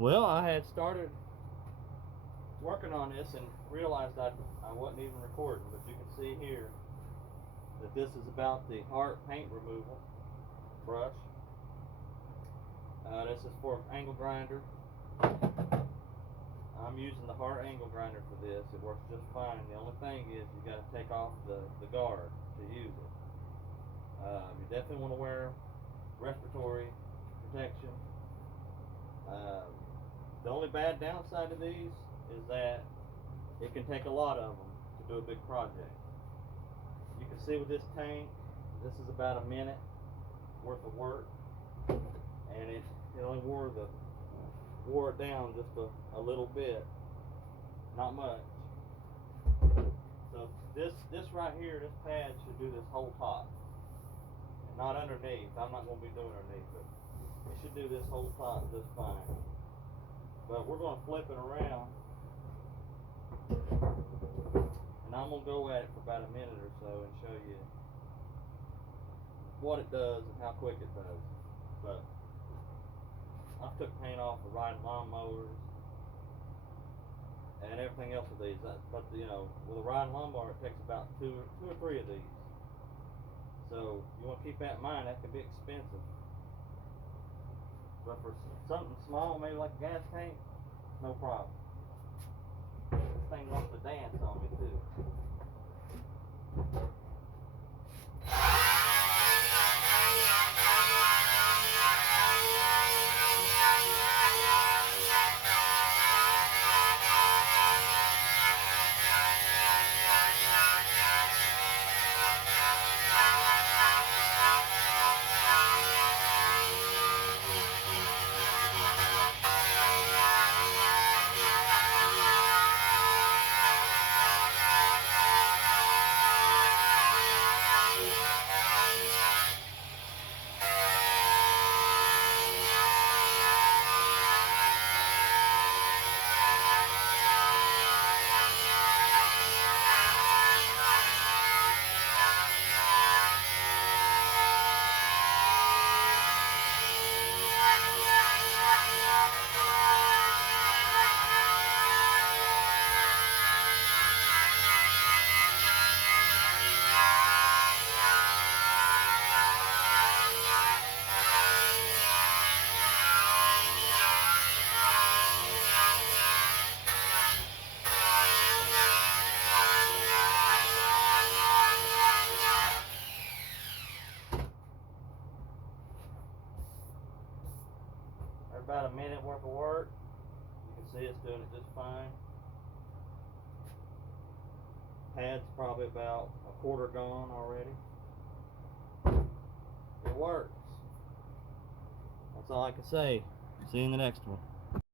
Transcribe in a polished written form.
Well, I had started working on this and realized I wasn't even recording, but you can see here that this is about the heart paint removal brush. This is for angle grinder. I'm using the heart angle grinder for this. It works just fine. The only thing is you got to take off the guard to use it. You definitely want to wear respiratory protection. The only bad downside of these is that it can take a lot of them to do a big project. You can see with this tank, this is about a minute worth of work, and it only wore it down just a little bit, not much. So this right here, this pad should do this whole top, and not underneath. I'm not going to be doing underneath, but it should do this whole top just fine. But we're going to flip it around, and I'm going to go at it for about a minute or so and show you what it does and how quick it does. But I took paint off of riding lawnmowers and everything else with these. But you know, with a riding lawnmower, it takes about two or three of these. So you want to keep that in mind. That can be expensive. But for something small, maybe like a gas tank, no problem. This thing wants to dance on me too. About a minute worth of work. You can see it's doing it just fine. Pad's probably about a quarter gone already. It works. That's all I can say. See you in the next one.